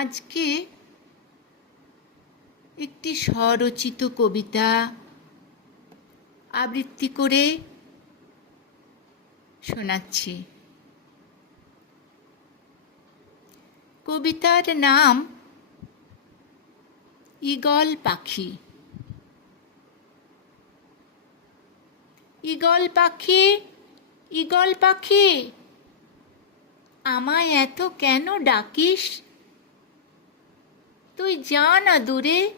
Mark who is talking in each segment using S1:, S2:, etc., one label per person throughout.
S1: আজকে একটি স্বরচিত কবিতা আবৃত্তি করে শোনাচ্ছি। কবিতার নাম ঈগল পাখি। ঈগল পাখি ঈগল পাখি, আমায় এত কেন ডাকিস? তুই যা না দূরে,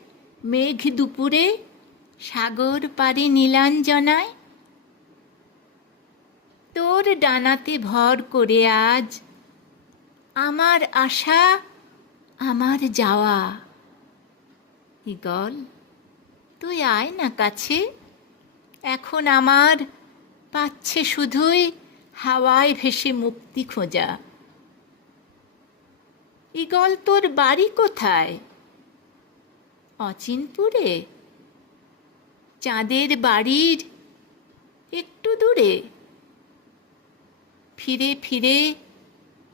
S1: মেঘ দুপুরে, সাগর পারে নীলাঞ্জনায়। তোর ডানাতে ভর করে আজ আমার আশা, আমার যাওয়া। ইগল তুই আয় না কাছে। এখন আমার পাচ্ছে শুধুই হাওয়ায় ভেসে মুক্তি খোঁজা। ইগল তোর বাড়ি কোথায়? অচিনপুরে চাঁদের বাড়ির একটু দূরে। ফিরে ফিরে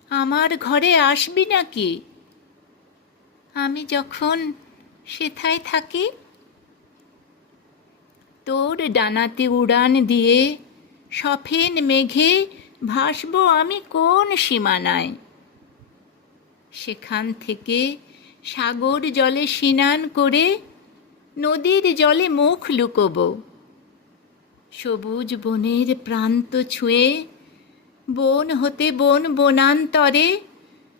S1: আমার ঘরে আসবি নাকি? আমি যখন সেথায় থাকি, তোর ডানাতে উড়ান দিয়ে সফেন মেঘে ভাসব আমি কোন সীমানায়? সেখান থেকে সাগর জলে স্নান করে নদীর জলে মুখ লুকোব। সবুজ বনের প্রান্ত ছুঁয়ে বন হতে বন বনান্তরে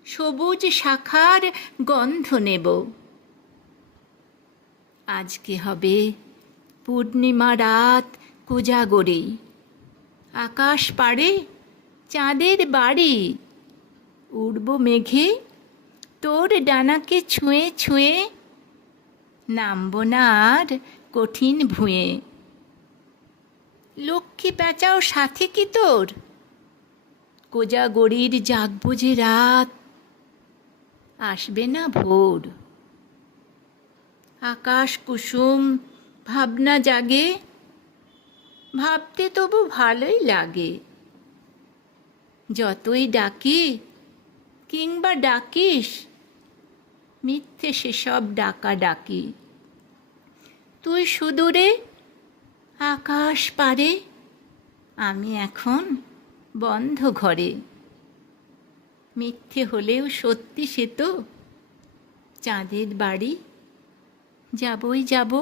S1: সবুজ শাখার গন্ধ নেব। আজকে হবে পূর্ণিমা রাত কোজাগরি। আকাশ পাড়ে চাঁদের বাড়ি। উড়ব মেঘে তোর ডানাকে ছুঁয়ে ছুঁয়ে নামব না আর কঠিন ভুঁয়ে। লক্ষ্মী প্যাঁচাও সাথে কি তোর? কোজাগরির জাগবো যে রাত। আসবে না ভোর। আকাশ কুসুম, ভাবনা জাগে। ভাবতে তবু ভালোই লাগে। যতই ডাকি কিংবা ডাকিস মিথ্যে সেসব ডাকা ডাকি তুই সুদূরে আকাশ পারে, আমি এখন বন্ধ ঘরে। মিথ্যে হলেও সত্যি সে তো, চাঁদের বাড়ি, যাবই যাব।